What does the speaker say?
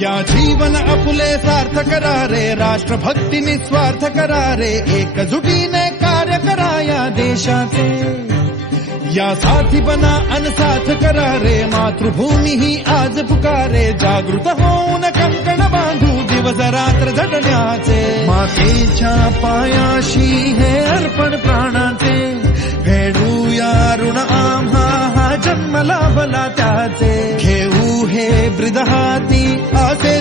या जीवन आपुले सार्थ करा रे, राष्ट्रभक्ती निस्वार्थ करा रे, एकजुटीने कार्य करा या देशाचे. या साथी बना अनसाथ करा रे, मातृभूमी ही आज पुकारे. जागृत होऊन कंकण बांधू दिवस रात्र झटण्याचे. मातेच्या पायाशी हे अर्पण प्राणाचे, फेडूया ऋण आम्हा हा जन्म लाभला त्याचे. घेऊ हे ब्रीद हाती आसे